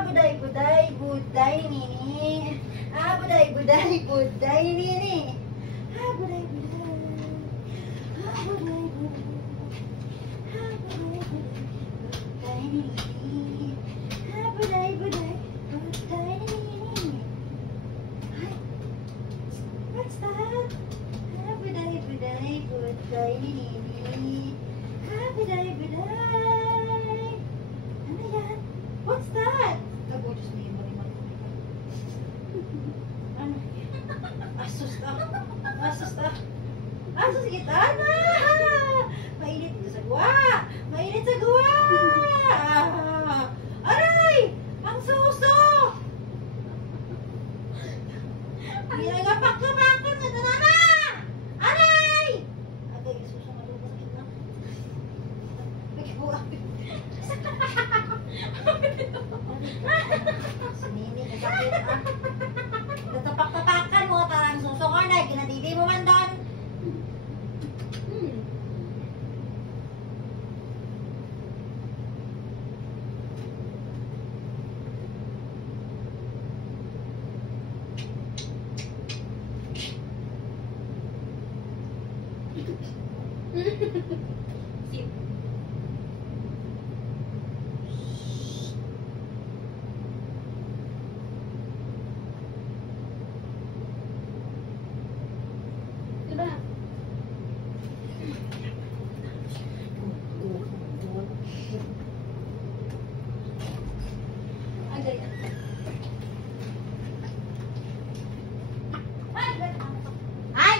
Buday, buday, buday, nini. Buday, buday, buday, nini. Buday, buday. Buday, buday. Buday, nini. Buday, buday, buday, nini. What's that? Buday, buday, buday, nini. Buday, buday. Ano yan? What's that? Oh, Diyos mo, malimang. Ano? Asus ka. Asus ka. Asus kita na. Mainit sa gawa. Mainit sa gawa. Aray! Ang suso! Ginagapak-kapakan na tanama! Aray! Agay, suso nga doon. Sakit na. Nagkibuak. Sinini, kasakit ah. Natapak-tapakan mo, parang susukar na, ginatiti mo man doon. Diba? Agay. Ay!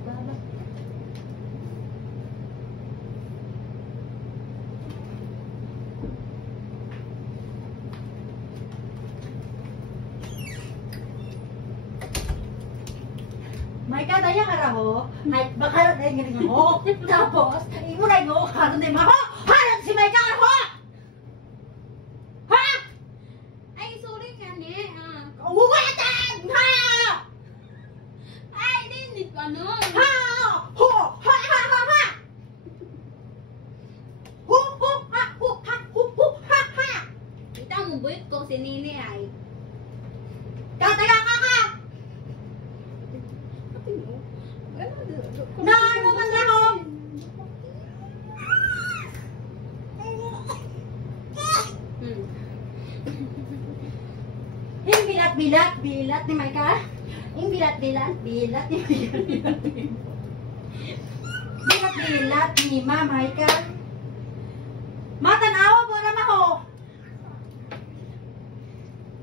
Baba. May kadaya ka raho, ay baka rin ganyan mo. Tapos, imuray mo, karon din mo. Haran si May raho! Ha? Ay, sorry ka ne. Uwatan! Ha! Ay, hindi ko ano. Ha! Ho! Ha! Ha! Ha! Ha! Hu! Hu! Ha! Hu! Ha! Hu! Hu! Ha! Ha! Kita mo buit ko si Nini ay. Tataya ka ka! Na ano man na mo? Yung bilat-bilat, bilat ni Maika. Yung bilat-bilat, bilat ni Maika. Bilat-bilat ni Maika. Matanawa po naman ako.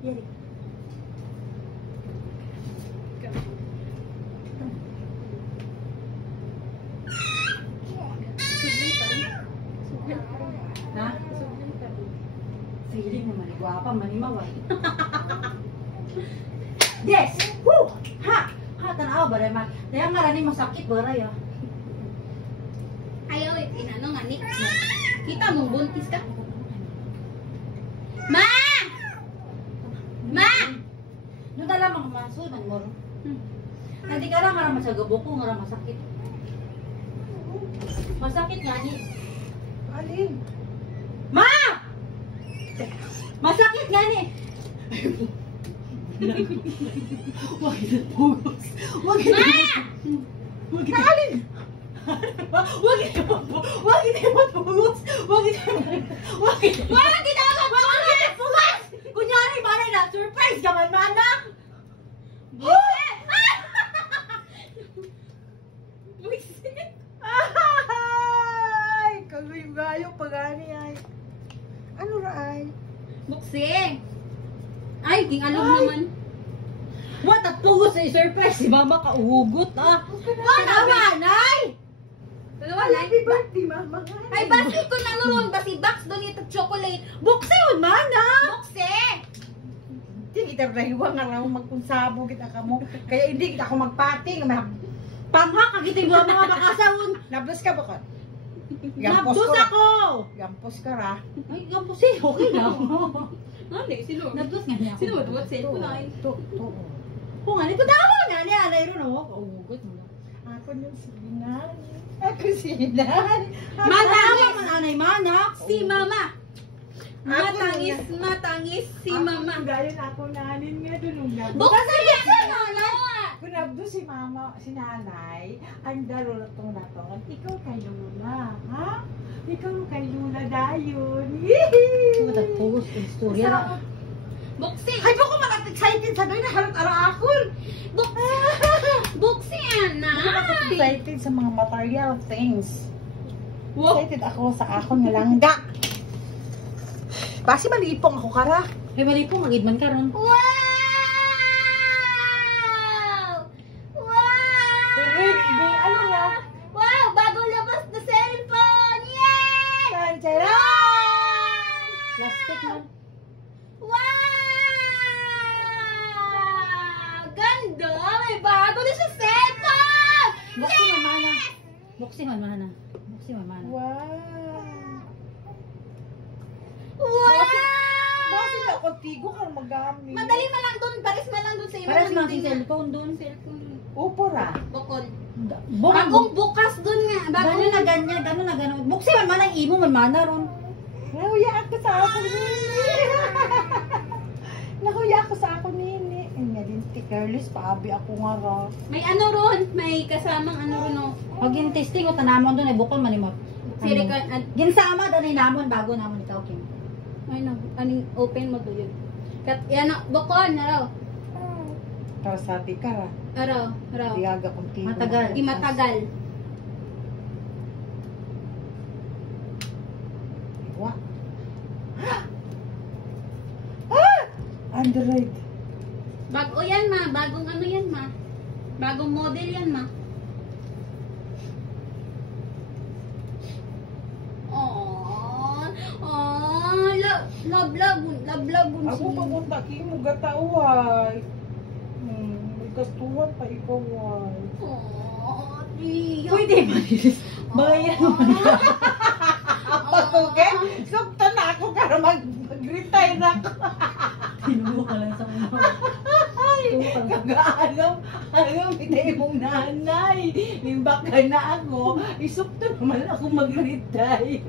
Yan. Ha? Feeling mo manigwapa, manimaway. Yes! Woo! Ha! Ha, tanaw ba naman? Kaya nga rin masakit ba rin ah. Ayaw, inano nga ni. Kita mo buntis ka. Ma! Ma! Nung dala mga maso, man mo. Nanti ka lang nga masagabo ko, nga masakit. Masakit nga ni. Alin? Ma! Masakit nga ni. Wag ito pugos. Wag ito. Wag ito. Alin? Wag ito. Wag ito pugos. Wag ito. Wag ito. Wag ito. Wag ito pugos. Kunyari ba na surprise ka man mana? Buisit! Ay! Kagayong-gayong pagani ay. Ano ra ay? Buksi! Ay, king alog Ay! naman. What at pugos sa surprise si mama kauhugot ah. Wala ba nay? Dalawa na. Happy birthday, mama. Ay, basi ko na noon. Basi box doon ito chocolate. Bukse yun mana. Buksi! Hindi kita rahiwa nga lang magkunsabo kita ka mo. Kaya hindi kita ako magpati. Pamhak kagiting mga makasawon. Nablos ka ba ka? Gampos Nabdos ka. ako! Gampos ka ra. Ay, gampos eh. Okay lang. Hindi, sino? Nabdos nga niya ako. Sino ba? Cellphone na kayo. To. Kung nga, ito daw na niya. Nairon ako. Kaugot mo. Ako yung sinan. Ako sinan. Matangis! Mananay manak! Si Mama. Ako Matangis si Mama. Gayon ako nanin nga doon. Buksan niya si Mama! Kung nabdo si mama, si nanay, ang daro na itong naton, ikaw kay Lula, ha? Ikaw kay Lula dayon. Matagpugos ka istorya na. Buksin! Ay, bako excited sa doon, naharap ara akon. Buksin na! Excited sa mga material things. Wow! Excited ako sa akon nga langga. Basi malipong ako kara. May mali po, mag-idman ka ron. Wow! Red, ano na? Wow! Bagong labas na cellphone! Yay! Tancharan! Plastic na. Wow! Ganda! May bago na sa cellphone! Buksi man mana. Buksi man mana. Buksi man mana. Wow! Wow! Basi na kontigo kang magamit. Madali man lang doon. Paris man lang doon sa iyo. Pares man si cellphone doon. Cellphone. Upo ra. Bukod. Bagong Bagong bukas doon nga. Gano'n na ganyan, gano'n na gano'n. Buksi man mana, imo man mana ron. Nahuya ako sa ako nini. Nahuya ako sa ako nini. Nga din si Carlos, paabi ako nga ra. May ano ron. May kasamang ano ron. Oh. Pag yung testing o tanamon doon, ay bukol manimot. Silicon. Ginsamad, ano yung namon, bago namon ikaw, Kim. Ay no. Aning open mo to yun. Yan na. Bukod na raw. Tapos sabi ka ra. Araw. Araw. Diyaga kontigo. Matagal. Di matagal. Wa. Ah! Android. Bago yan ma. Bagong ano yan ma. Bagong model yan ma. Love. Ako papunta kimo gataway. May kastuhan pa ikaw ay. Pwede ba? Bayan mo na. Pagkuge, sukta na ako para mag-retire na ako. Tinubo ka lang sa unaw. Kagaanong bitay mong nanay. Imbak ka na ako, isukta naman ako mag-retire.